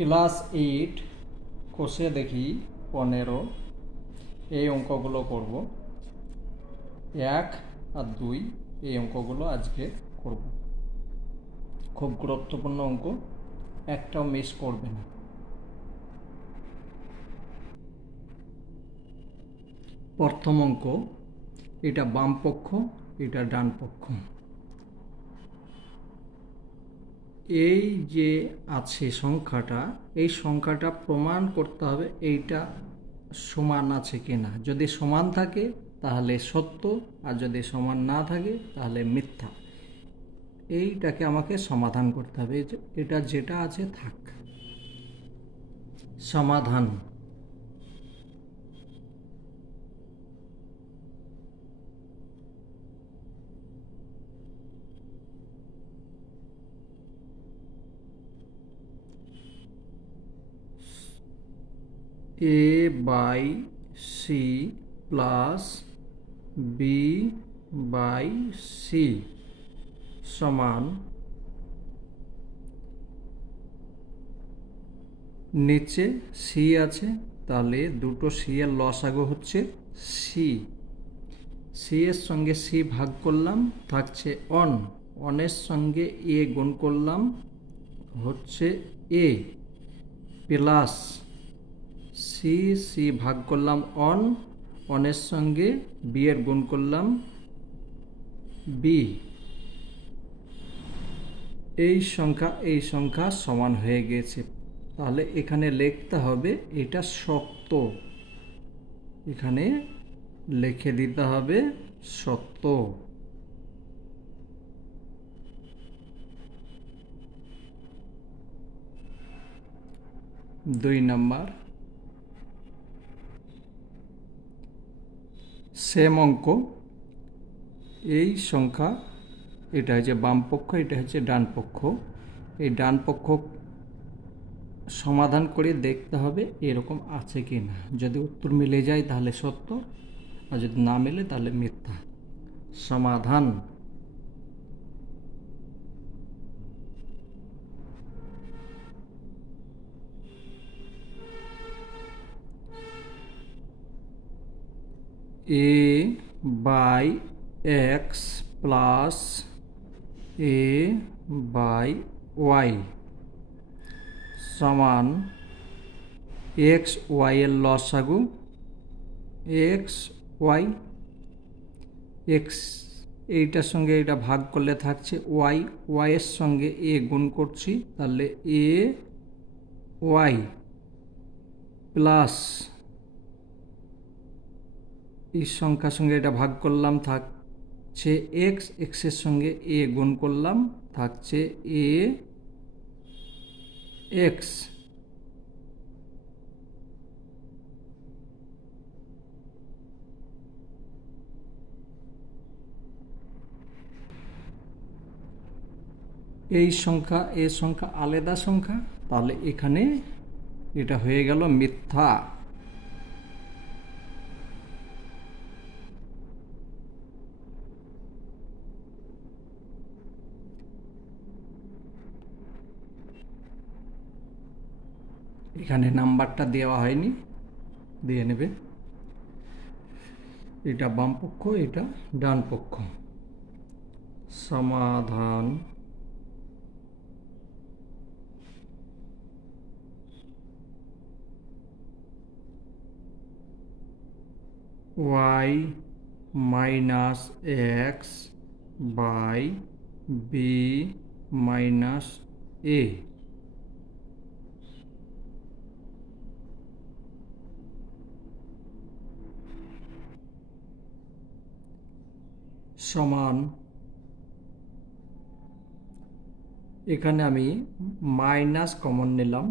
Class 8 কোষে দেখি 15 এই অঙ্কগুলো করব। 1 আর 2 এই অঙ্কগুলো আজকে করব। খুব গুরুত্বপূর্ণ অঙ্ক, একটাও মিস করবে না। প্রথম অঙ্ক, এটা বাম পক্ষ, এটা ডান পক্ষ। এই যে আছে সংখ্যাটা, এই সংখ্যাটা প্রমাণ করতে হবে এইটা সমান আছে কিনা। যদি সমান থাকে তাহলে সত্য, আর যদি সমান না থাকে তাহলে মিথ্যা। এইটাকে আমাকে সমাধান করতে হবে। এটা যেটা আছে থাক। সমাধান। a by c plus b by c সমান, নিচে সি আছে তাহলে দুটো সি এর লসাগু হচ্ছে সি। সি এর সঙ্গে সি ভাগ করলাম, থাকছে অন। অনের সঙ্গে এ গুণ করলাম, হচ্ছে এ প্লাস সি। সি ভাগ করলাম অন, অনের সঙ্গে বি এর গুণ করলাম বি। এই সংখ্যা সমান হয়ে গেছে। তাহলে এখানে লিখতে হবে এটা সত্য। এখানে লিখে দিতে হবে সত্য। দুই নাম্বার, সেম অঙ্ক। এই সংখ্যা, এটা হচ্ছে বাম পক্ষ, এটা হচ্ছে ডান পক্ষ। এই ডান পক্ষ সমাধান করে দেখতে হবে এরকম আছে কি না। যদি উত্তর মিলে যায় তাহলে সত্য, আর যদি না মিলে তাহলে মিথ্যা। সমাধান। a by x plus a by y সমান এক্স ওয়াই এর লসাগু এক্স ওয়াই। এক্স এইটার সঙ্গে এটা ভাগ করলে থাকছে ওয়াই। ওয়াইয়ের সঙ্গে এ গুণ করছি, তাহলে এ ওয়াই প্লাস এই সংখ্যার সঙ্গে এটা ভাগ করলাম, থাকছে এক্স। এক্সের সঙ্গে এ গুণ করলাম, থাকছে এ এক্স। এই সংখ্যা আলাদা সংখ্যা, তাহলে এখানে এটা হয়ে গেল মিথ্যা। এখানে নাম্বারটা দেওয়া হয়নি, দিয়ে নেবে। এটা বাম পক্ষ, এটা ডান পক্ষ। সমাধান। Y minus x by b minus a সমান, এখানে আমি মাইনাস কমন নিলাম,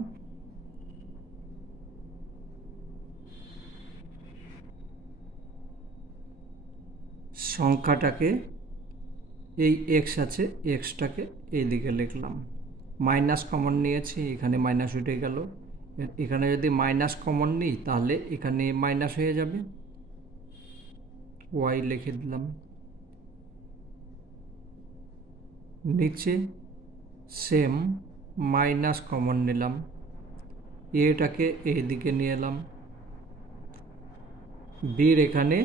সংখ্যাটাকে এই এক্স আছে, এক্সটাকে এই দিকে লিখলাম। মাইনাস কমন নিয়েছি, এখানে মাইনাস উঠে গেল। এখানে যদি মাইনাস কমন নিই তাহলে এখানে মাইনাস হয়ে যাবে, ওয়াই লিখে দিলাম। নিচে সেম মাইনাস কমন নিলাম, এটাকে এই দিকে নিয়ে এলাম, বির এখানে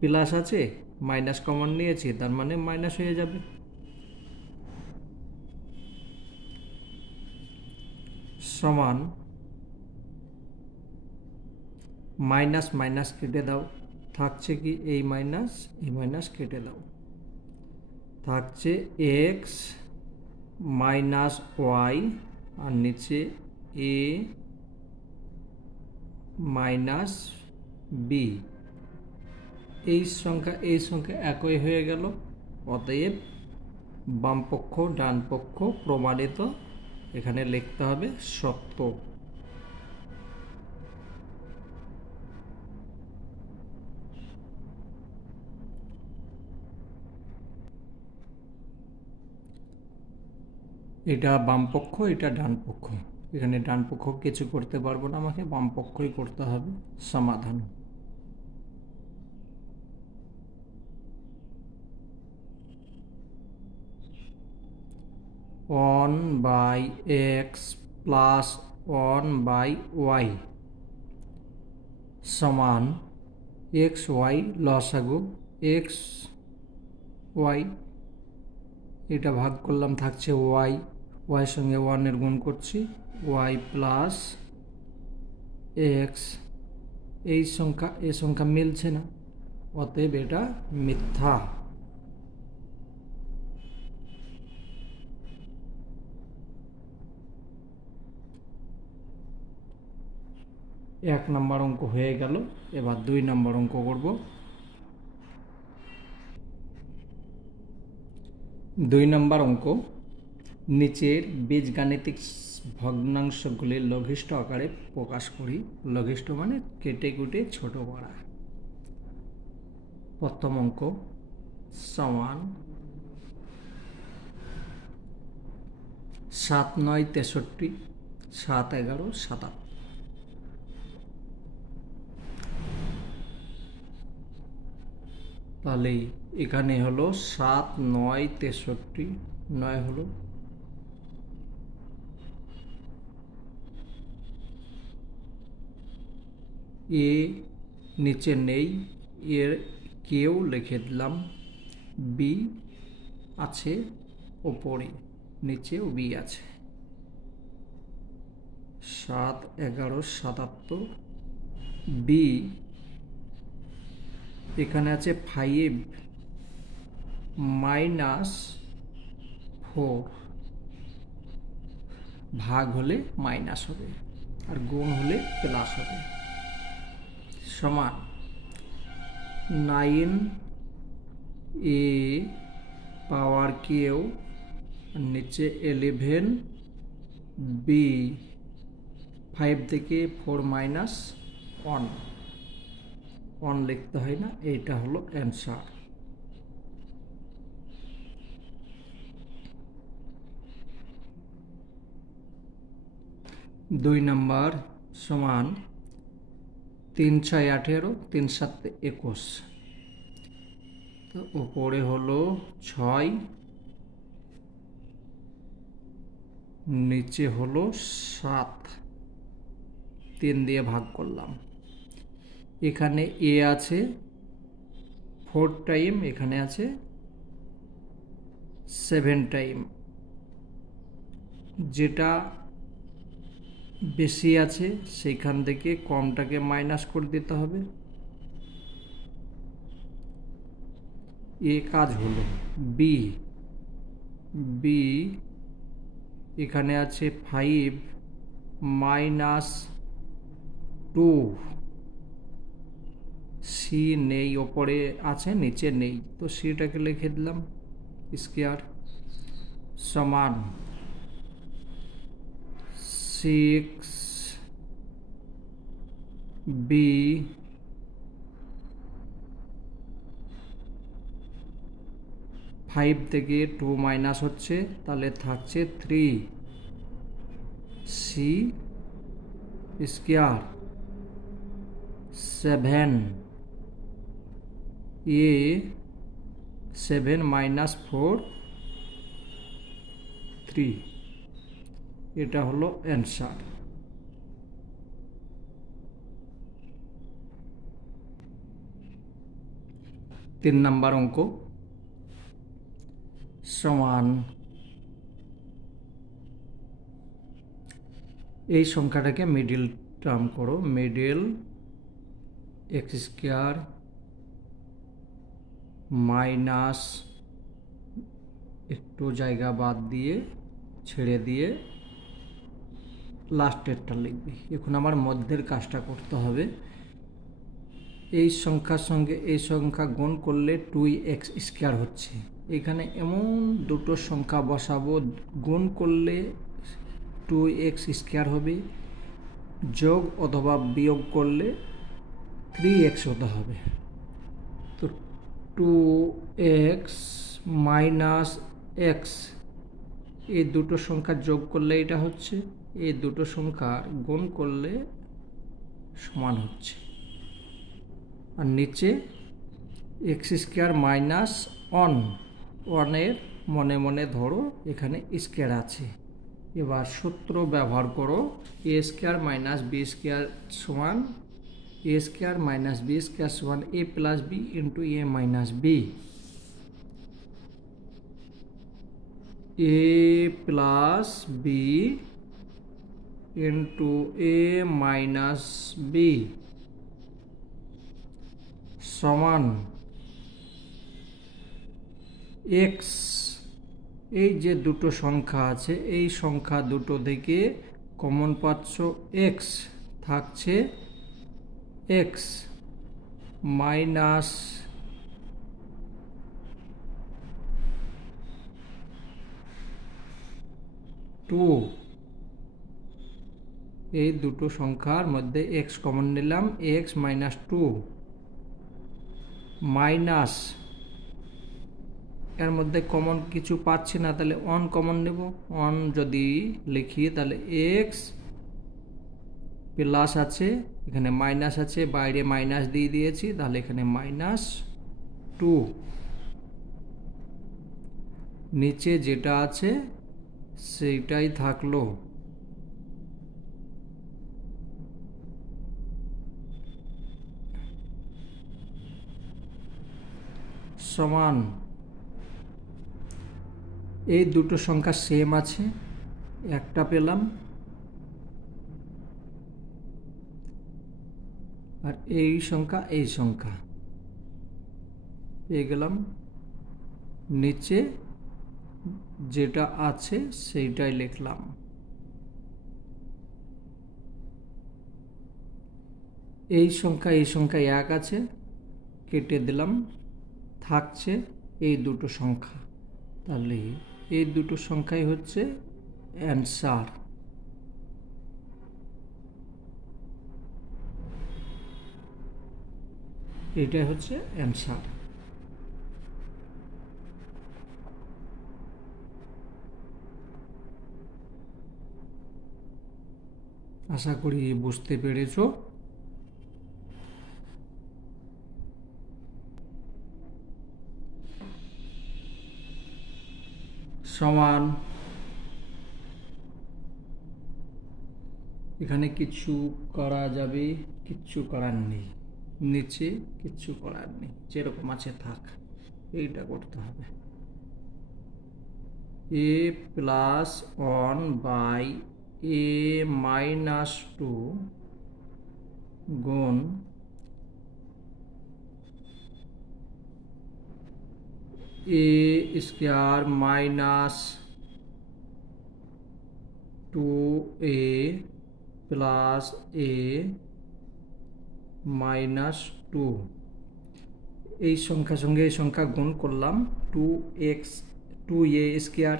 প্লাস আছে, মাইনাস কমন নিয়েছি, তার মানে মাইনাস হয়ে যাবে। সমান মাইনাস মাইনাস কেটে দাও, থাকছে কি এই মাইনাস কেটে দাও, থাকছে এক্স মাইনাস ওয়াই, আর নিচে এ মাইনাস বি। এই সংখ্যা একই হয়ে গেল। অতএব বামপক্ষ ডান পক্ষ প্রমাণিত। এখানে লিখতে হবে সত্য। এটা বামপক্ষ, এটা ডান পক্ষ। এখানে ডান পক্ষ কিছু করতে পারবো না, আমাকে বাম পক্ষই করতে হবে সমাধান। One by x plus 1/y সমান এক্স ওয়াই লসাগু এক্স ওয়াই, এটা ভাগ করলাম, থাকছে ওয়াই, ওয়াই সঙ্গে 1 গুণ করছি, ওয়াই প্লাস এক্স। এই সংখ্যা মিলছে না, অতএব এটা মিথ্যা। এক নম্বর অঙ্ক হয়ে গেল। এবার 2 নম্বর অঙ্ক করব। 2 নম্বর অঙ্ক, নিচের বীজগাণিতিক ভগ্নাংশগুলি লঘিষ্ঠ আকারে প্রকাশ করি। লঘিষ্ঠ মানে কেটে কুটে ছোট করা। প্রথম অঙ্ক সমান 7 9 63, 7 11 77। তাহলে এখানে হলো 7 9 63, 9 হলো, এ নিচে নেই, এর কেউ লিখে দিলাম, বি আছে ওপরে, নিচেও বি আছে। 7 11 77, বি এখানে আছে 5 মাইনাস 4, ভাগ হলে মাইনাস হবে আর গুণ হলে প্লাস হবে, সমান 9 এ পাওয়ার কেউ, নিচে 11 বি, 5 থেকে 4 মাইনাস 1 লিখতে হয় না, এইটা হলো অ্যান্সার। দুই নম্বর সমান 3 6 18, 3 7 21। তো উপরে হলো 6, নিচে হলো 7, 3 দিয়ে ভাগ করলাম। এখানে এ আছে 4 টাইম, এখানে আছে 7 টাইম, যেটা বেশি আছে সেইখান থেকে কমটাকে মাইনাস করে দিতে হবে। এ কাজ হলো। বি এখানে আছে 5 মাইনাস 2, সি নেই, ওপরে আছে নিচে নেই, তো সিটাকে লিখে দিলাম স্কয়ার, সমান 6 বি 5 থেকে 2 মাইনাস হচ্ছে, তাহলে থাকছে 3 সি স্কয়ার, 7 এ 7 মাইনাস 4 3, এটা হলো অ্যান্সার। তিন নাম্বার অঙ্ক সমান এই সংখ্যাটাকে মিডল টার্ম করো, মিডল এক্স স্কোয়ার মাইনাস একটু জায়গা বাদ দিয়ে ছেড়ে দিয়ে লাস্টেরটা লিখবি। এখন আমার মধ্যের কাজটা করতে হবে। এই সংখ্যার সঙ্গে এই সংখ্যা গুণ করলে 2x স্কোয়ার হচ্ছে। এখানে এমন দুটো সংখ্যা বসাবো, গুণ করলে 2x স্কোয়ার হবে, যোগ অথবা বিয়োগ করলে 3x হতে হবে। তো 2x মাইনাস এক্স, এই দুটো সংখ্যা যোগ করলে এটা হচ্ছে, এই দুটো সংখ্যার গুণ করলে সমান হচ্ছে। আর নিচে এক্স স্কোয়ার মাইনাস ওয়ানের মনে মনে ধরো এখানে স্কোয়ার আছে। এবার সূত্র ব্যবহার করো, a square minus B square সমান এ স্কোয়ার মাইনাস বি স্কোয়ার সমান এ প্লাস বি ইন্টু এ মাইনাস বি। এ প্লাস বি ইন্টু এ মাইনাস বি সমান এক্স। এই যে দুটো সংখ্যা আছে, এই সংখ্যা দুটো থেকে কমন পাচ্ছ এক্স, থাকছে এক্স মাইনাস টু। এই দুটো সংখ্যার মধ্যে এক্স কমন নিলাম, এক্স মাইনাস টু মাইনাস, এর মধ্যে কমন কিছু পাচ্ছি না, তাহলে অন কমন নেব। অন যদি লিখি তাহলে এক্স প্লাস আছে, এখানে মাইনাস আছে, বাইরে মাইনাস দিয়ে দিয়েছি, তাহলে এখানে মাইনাস টু। নিচে যেটা আছে সেইটাই থাকলো। সমান এই দুটো সংখ্যা সেম আছে, একটা পেলাম, আর এই সংখ্যা পেয়ে গেলাম। নিচে যেটা আছে সেইটাই লিখলাম। এই সংখ্যা এক আছে, কেটে দিলাম, থাকছে এই দুটো সংখ্যা। তাহলে এই দুটো সংখ্যাই হচ্ছে অ্যান্সার। এটাই হচ্ছে অ্যান্সার। আশা করি বুঝতে পেরেছো। সমান এখানে কিছু করা যাবে, কিচ্ছু করার নেই, নিচে কিচ্ছু করার নেই, যেরকম আছে থাক, এইটা করতে হবে। A plus one by a minus two গুণ a square minus two a plus a minus two. এই সংখ্যার সঙ্গে এই সংখ্যা গুণ করলাম, 2a স্কোয়ার,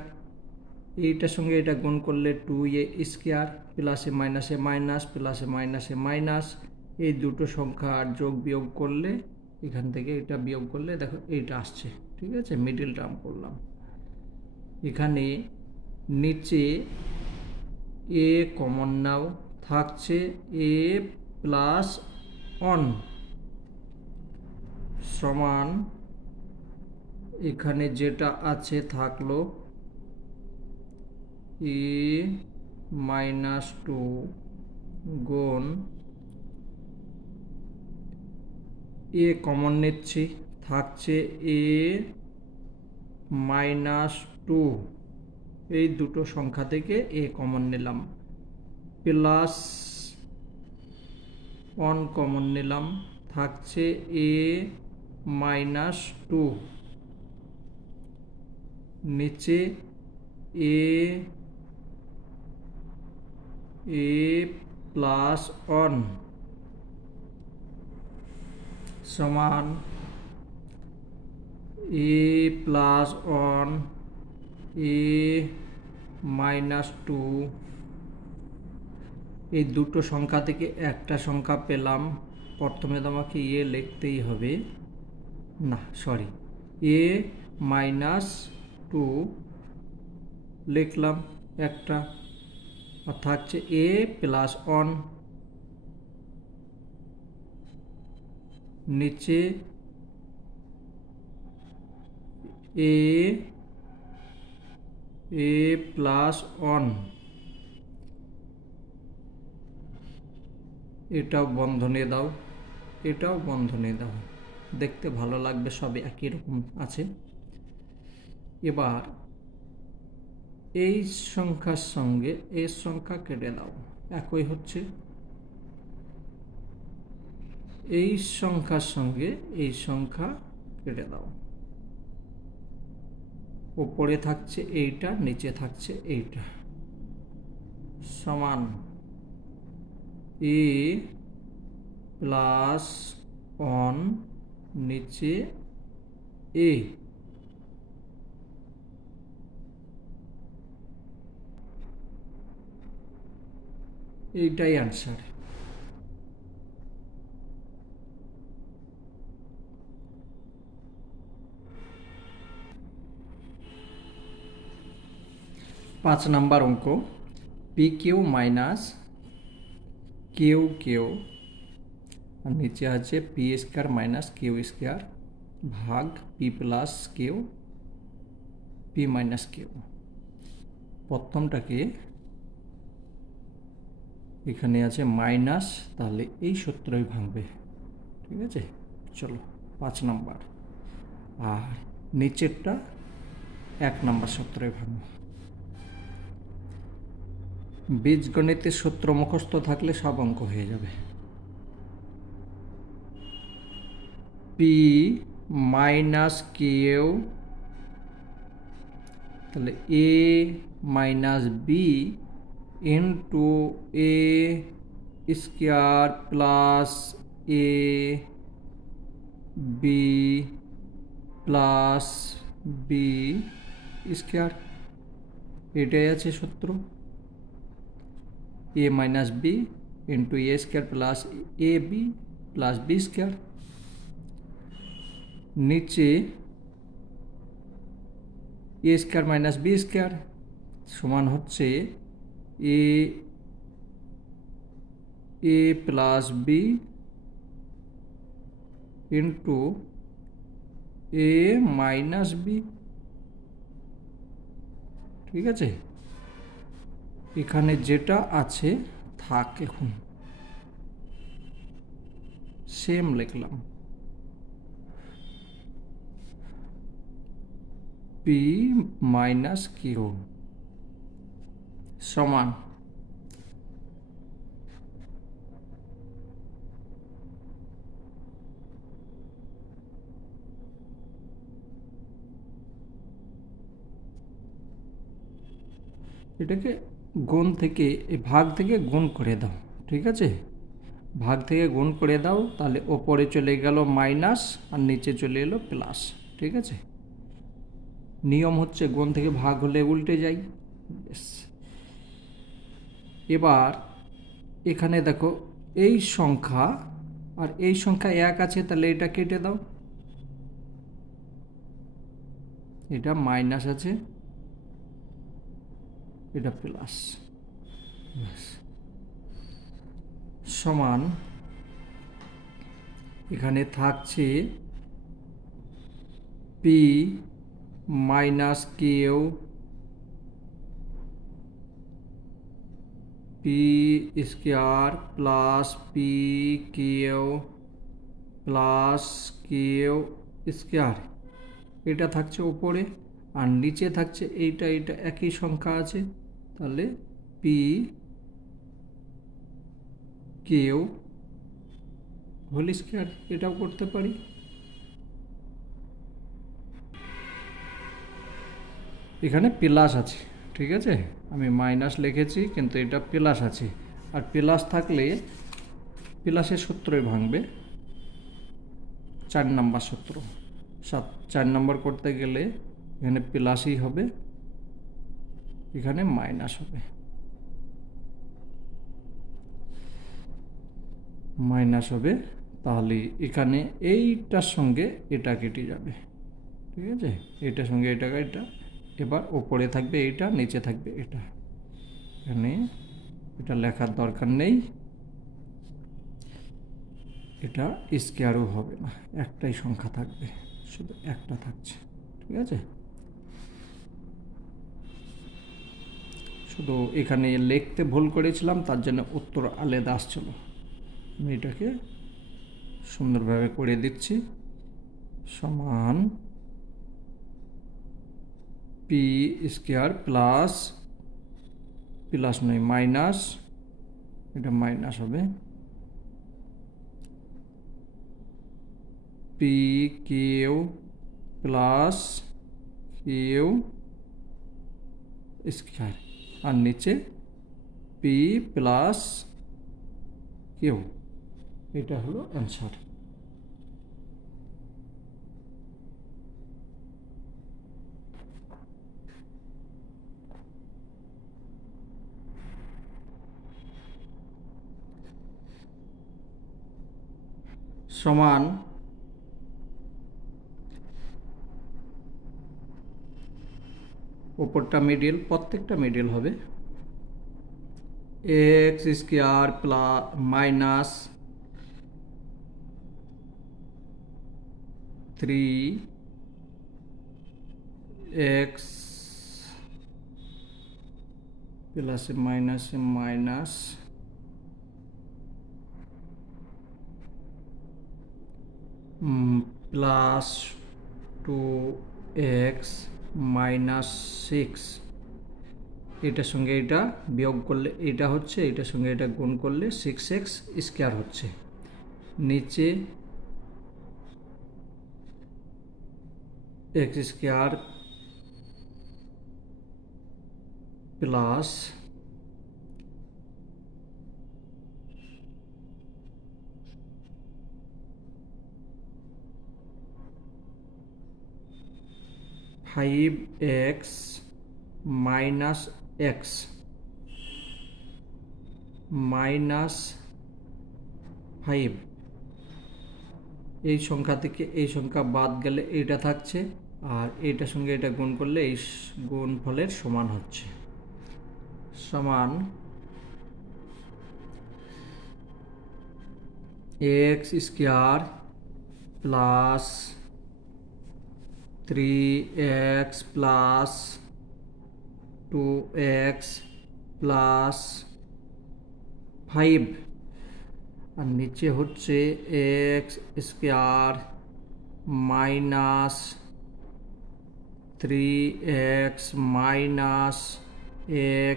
এইটার সঙ্গে এটা গুণ করলে 2a স্কোয়ার, প্লাসে মাইনাসে মাইনাস, প্লাসে মাইনাসে মাইনাস, এই দুটো সংখ্যা যোগ বিয়োগ করলে এখান থেকে এটা বিয়োগ করলে দেখো এইটা আসছে। ঠিক আছে, মিডল টার্ম করলাম। এখানে নিচে এ কমন নাও, থাকছে এ প্লাস ওয়ান সমান এখানে যেটা আছে থাকলো এ -2 গুণ এ কমন নিচ্ছি, থাকছে a -2, এই দুটো সংখ্যা থেকে a কমন নিলাম, প্লাস 1 কমন নিলাম, থাকছে a -2, নিচে a প্লাস 1 সমান a প্লাস 1 a -2, এই দুটো সংখ্যা থেকে একটা সংখ্যা পেলাম। প্রথমে তো আমাকে এ লিখতেই হবে, না সরি, a -2 লিখলাম একটা, আর থাকছে a প্লাস 1, নিচে a প্লাস 1, এটাও বন্ধনী দাও, এটাও বন্ধনী দাও, দেখতে ভালো লাগবে, সবই একই রকম আছে। এবার এই সংখ্যার সঙ্গে এই সংখ্যা কেটে দাও, একই হচ্ছে। এই সংখ্যার সঙ্গে এই সংখ্যা কেটে দাও, উপরে থাকছে এইটা, নিচে থাকছে এইটা, সমান a প্লাস 1 নিচে a, এইটাই আনসার। পাঁচ নাম্বার অঙ্ক, p q minus q q, আর নিচে আছে p square minus q square ভাগ p plus q p minus q. প্রথমটাকে এখানে আছে মাইনাস, তাহলে এই সূত্রই ভাঙবে, ঠিক আছে। চলো 5 নাম্বার, আর নিচেরটা 1 নাম্বার সূত্রই ভাঙবে। বীজগণিতের সূত্র মুখস্থ থাকলে সব অঙ্ক হয়ে যাবে। পি মাইনাস কিউ, তাহলে a minus b into a square plus a b plus b square, এটাই আছে সূত্র। a minus b into a square plus a b plus b square, नीचे a square minus b square समान होच्छे a plus b into a minus b, ठीक है। এখানে যেটা আছে থাক, এখন সেম লিখলাম, পি মাইনাস কিউ সমান এটাকে গুণ থেকে ভাগ থেকে গুণ করে দাও, ঠিক আছে। ভাগ থেকে গুণ করে দাও, তাহলে ওপরে চলে গেল মাইনাস আর নিচে চলে এলো প্লাস, ঠিক আছে। নিয়ম হচ্ছে গুণ থেকে ভাগ হলে উল্টে যাই। এবার এখানে দেখো এই সংখ্যা আর এই সংখ্যা এক আছে, তাহলে এটা কেটে দাও, এটা মাইনাস আছে, এটা প্লাস, সমান এখানে থাকছে p minus q p square plus p q plus q square, এটা থাকছে উপরে, আর নিচে থাকছে এইটা একই সংখ্যা আছে, তাহলে পি কিউ হোল স্কোয়ার, এটাও করতে পারি। এখানে প্লাস আছে, ঠিক আছে, আমি মাইনাস লিখেছি কিন্তু এটা প্লাস আছে, আর প্লাস থাকলে প্লাসের সূত্রই ভাঙবে, 4 নম্বর সূত্র। 4 নম্বর করতে গেলে এখানে প্লাসই হবে, এখানে মাইনাস হবে, তাহলে এখানে এইটার সঙ্গে এটা কেটে যাবে, ঠিক আছে, এটার সঙ্গে এটা, এবার ওপরে থাকবে এইটা, নিচে থাকবে এটা, এখানে এটা লেখার দরকার নেই, এটা স্কোয়ারও হবে না, একটাই সংখ্যা থাকবে, শুধু একটা থাকছে, ঠিক আছে। শুধু এখানে লিখতে ভুল করেছিলাম, তার জন্য উত্তর আলাদা আসছিল, আমি এটাকে সুন্দরভাবে করে দিচ্ছি। সমান পি স্কোয়ার প্লাস নয় মাইনাস, এটা মাইনাস হবে, p q plus q square, আর নিচে পি প্লাস কিউ, এটা হলো অ্যান্সার। সমান ওপরটা মিডিল, প্রত্যেকটা মিডিল হবে, x square plus minus 3x প্লাসে মাইনাসে মাইনাস প্লাস 2x মাইনাস 6, এটার সঙ্গে এটা বিয়োগ করলে এটা হচ্ছে, এটার সঙ্গে এটা গুণ করলে 6x স্কোয়ার হচ্ছে, নিচে x square plus 5x minus x minus 5, এই সংখ্যা থেকে এই সংখ্যা বাদ গেলে এইটা থাকছে, আর এইটার সঙ্গে এটা গুণ করলে এই গুণফলের সমান হচ্ছে, সমান x square plus 3x plus 2x plus 5, আর নিচে হচ্ছে x square minus 3x minus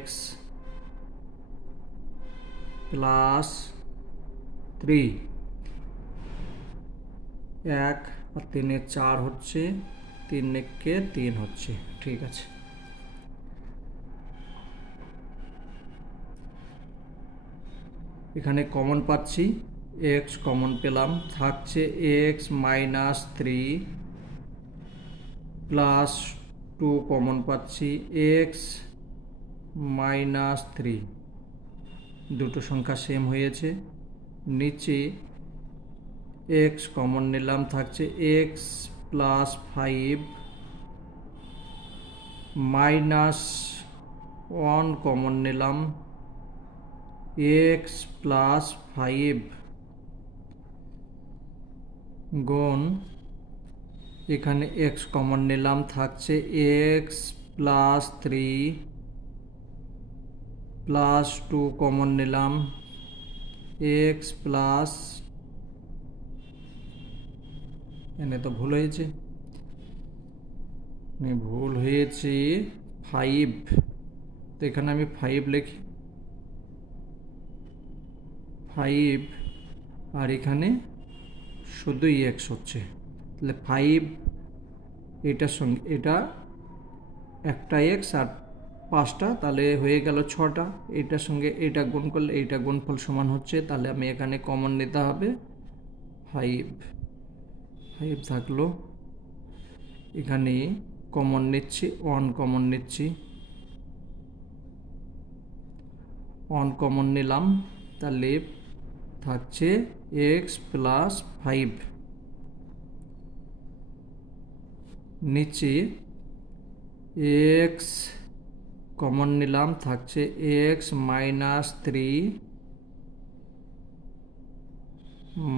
x plus 3, 1 আর 3 4 হচ্ছে, 3 কে 3 হচ্ছে, ঠিক আছে। এখানে কমন পাচ্ছি, x কমন পেলাম, থাকছে x মাইনাস 3 প্লাস 2 কমন পাচ্ছি x মাইনাস 3, দুটো সংখ্যা সেম হয়েছে, নিচে x কমন নিলাম, থাকছে x প্লাস 5 মাইনাস 1 কমন নিলাম, x প্লাস 5 গুণ, এখানে x কমন নিলাম, থাকছে x প্লাস 3 প্লাস 2 কমন নিলাম, এক্স প্লাস, এনে তো ভুল হয়েছে, ভুল হয়েছে 5, তো এখানে আমি 5 লিখি, 5, আর এখানে শুধুই এক্স হচ্ছে, তাহলে 5 এটার সঙ্গে এটা একটা এক্স আর 5টা, তাহলে হয়ে গেল 6টা, এটার সঙ্গে এটা গুণ করলে এইটা গুণফল সমান হচ্ছে, তাহলে আমি এখানে কমন নিতে হবে 5, 5 থাকলো, এখানে কমন নিচ্ছি 1 কমন নিচ্ছি, 1 কমন নিলাম, তাহলে থাকছে এক্স প্লাস 5, নিচে এক্স কমন নিলাম, থাকছে এক্স মাইনাস 3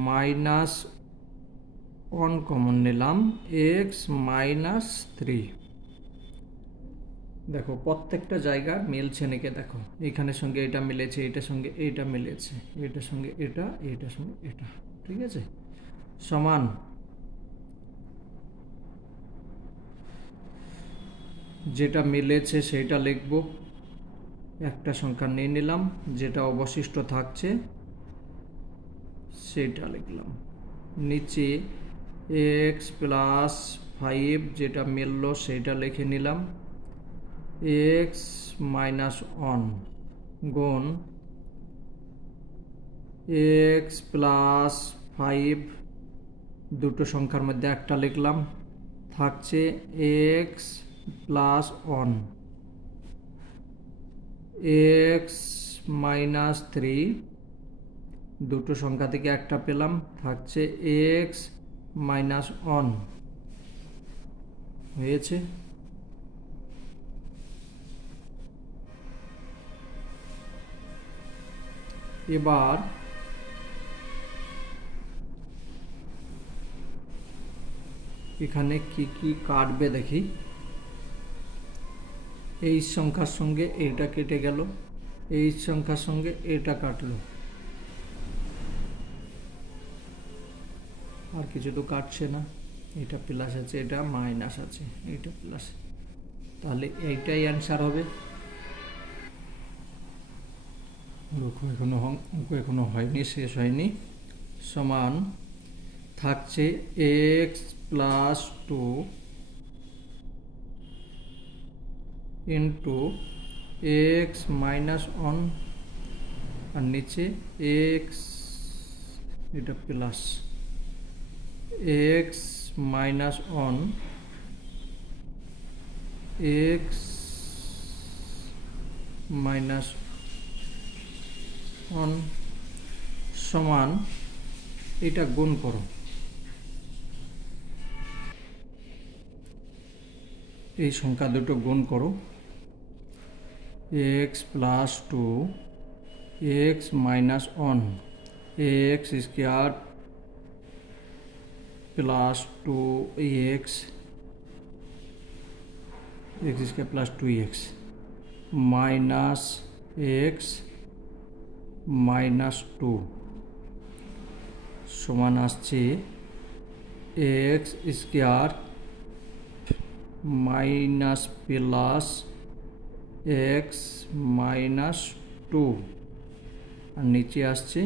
মাইনাস 1 কমন নিলাম, এক্স মাইনাস 3। দেখো প্রত্যেকটা জায়গা মিলছে নাকি, দেখো এখানের সঙ্গে এটা মিলেছে, এটার সঙ্গে এটা মিলেছে, এটার সঙ্গে এটা, এটার সঙ্গে এটা, ঠিক আছে, সমান যেটা মিলেছে সেটা লিখব, একটা সংখ্যা নিয়ে নিলাম, যেটা অবশিষ্ট থাকছে সেটা লিখলাম, নিচে এক্স প্লাস 5 যেটা মিলল সেটা লিখে নিলাম, এক্স মাইনাস 1 গুণ এক্স প্লাস 5, দুটো সংখ্যার মধ্যে একটা লিখলাম, থাকছে এক্স প্লাস 1, এক্স মাইনাস 3, দুটো সংখ্যা থেকে একটা পেলাম, থাকছে এক্স মাইনাস 1, হয়েছে। এবার এখানে কি কি কাটবে দেখি, এই সংখ্যার সঙ্গে এটা কেটে গেল, এই সংখ্যার সঙ্গে এটা কাটলো, আর কিছু তো কাটছে না, এটা প্লাস আছে, এটা মাইনাস আছে, এটা প্লাস, তাহলে এইটাই অ্যান্সার হবে। এখনো হয়নি, শেষ হয়নি, সমান থাকছে x plus 2 into x minus 1, আর নিচে এক্স, এটা plus x minus 1, x minus 1 সমান, এটা গুণ করো, এই সংখ্যা দুটো গুণ করো, x plus 2 x minus 1 x square plus 2x x square plus 2x minus x minus 2 সমান আসছে x square minus plus x minus 2, আর নিচে আসছে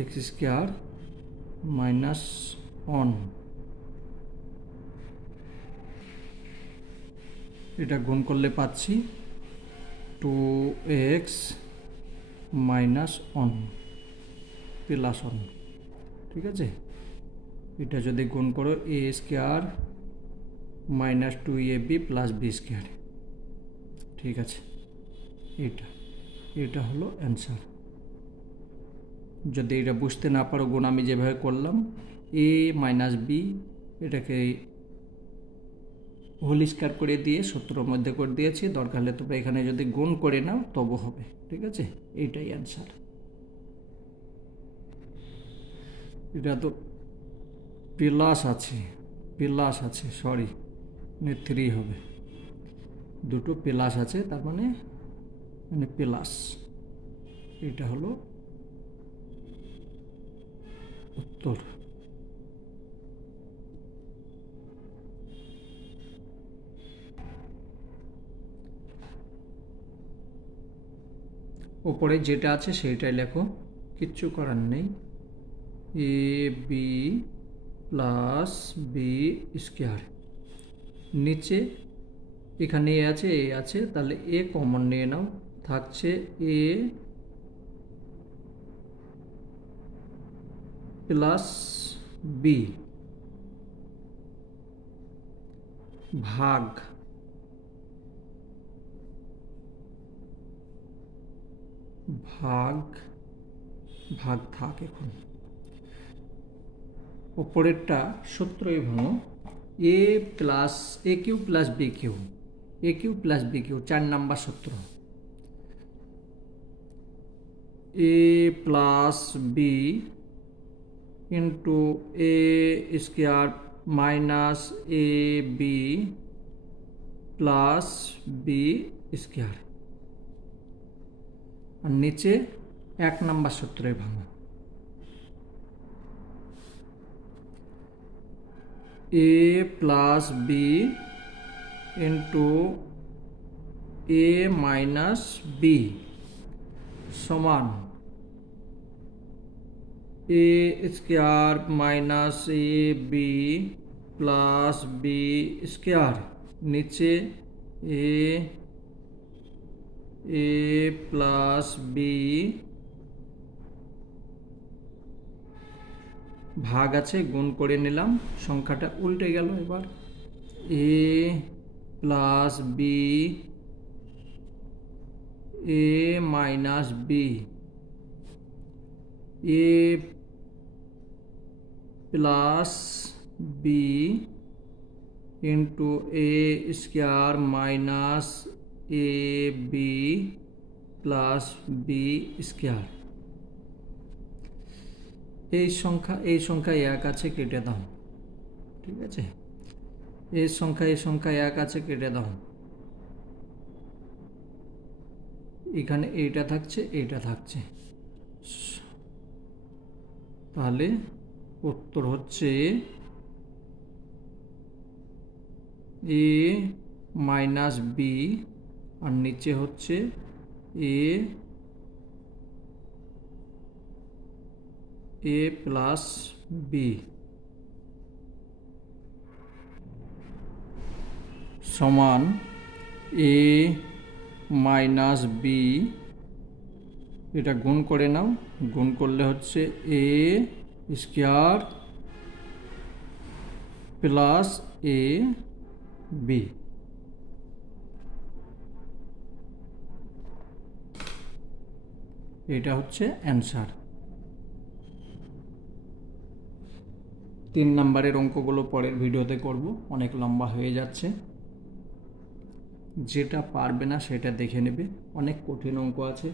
এক্স স্কোয়ার মাইনাস 1, এটা গুণ করলে পাচ্ছি 2x মাইনাস 1 প্লাস 1, ঠিক আছে, এটা যদি গুণ করো a square minus 2ab plus b square, ঠিক আছে, এটা হলো অ্যান্সার। যদি এটা বুঝতে না পারো গুণ আমি যেভাবে করলাম, এ মাইনাস বি এটাকে হোল স্কোয়ার করে দিয়ে 70-এর মধ্যে করে দিয়েছি, দরকার হলে তোমরা এখানে যদি গুণ করে নাও তবু হবে, ঠিক আছে, এইটাই অ্যান্সার। এটা তো প্লাস আছে, সরি 3 হবে, দুটো প্লাস আছে তার মানে প্লাস। এটা হলো উত্তর। ওপরে যেটা আছে সেইটাই লেখো, কিচ্ছু করার নেই। এ বি প্লাস বি স্কোয়ার, নিচে এখানে এ আছে, তাহলে এ কমন নিয়ে নাও, থাকছে এ প্লাস বি ভাগ ভাগ ভাগ থাক। এখন ওপরেরটা সূত্রই ভাঙো, এ কিউ প্লাস বি কিউ, এ কিউ প্লাস বি কিউ 4 নম্বর সূত্র। এ plus B into a square minus A b plus b square, আর নিচে 1 নম্বর সূত্রে ভাঙো, এ প্লাস বি ইন্টু এ মাইনাস বি সমান এ স্কোয়ার মাইনাস এ বি প্লাস বি স্কোয়ার, নিচে এ প্লাস বি ভাগ আছে, গুণ করে নিলাম, সংখ্যাটা উল্টে গেল। এবার এ plus B A minus B, A plus B into a square minus A b plus b square. এই সংখ্যা 1 আছে, কেটে দাও। ঠিক আছে, এই সংখ্যা 1 আছে, কেটে দাও। এখানে এইটা থাকছে, তাহলে উত্তর হচ্ছে এ মাইনাস বি, আর নিচে হচ্ছে এ প্লাস বি সমান এ মাইনাস বি, এটা গুণ করে নাও, গুণ করলে হচ্ছে এ স্কোয়ার প্লাস এ বি। এটা হচ্ছে অ্যান্সার। 3 নম্বরের অঙ্কগুলো পরের ভিডিওতে করব, অনেক লম্বা হয়ে যাচ্ছে। যেটা পারবে না সেটা দেখে নেবে, অনেক কঠিন অঙ্ক আছে,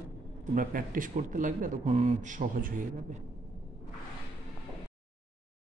তোমরা প্র্যাকটিস করতে লাগবে, তখন সহজ হয়ে যাবে।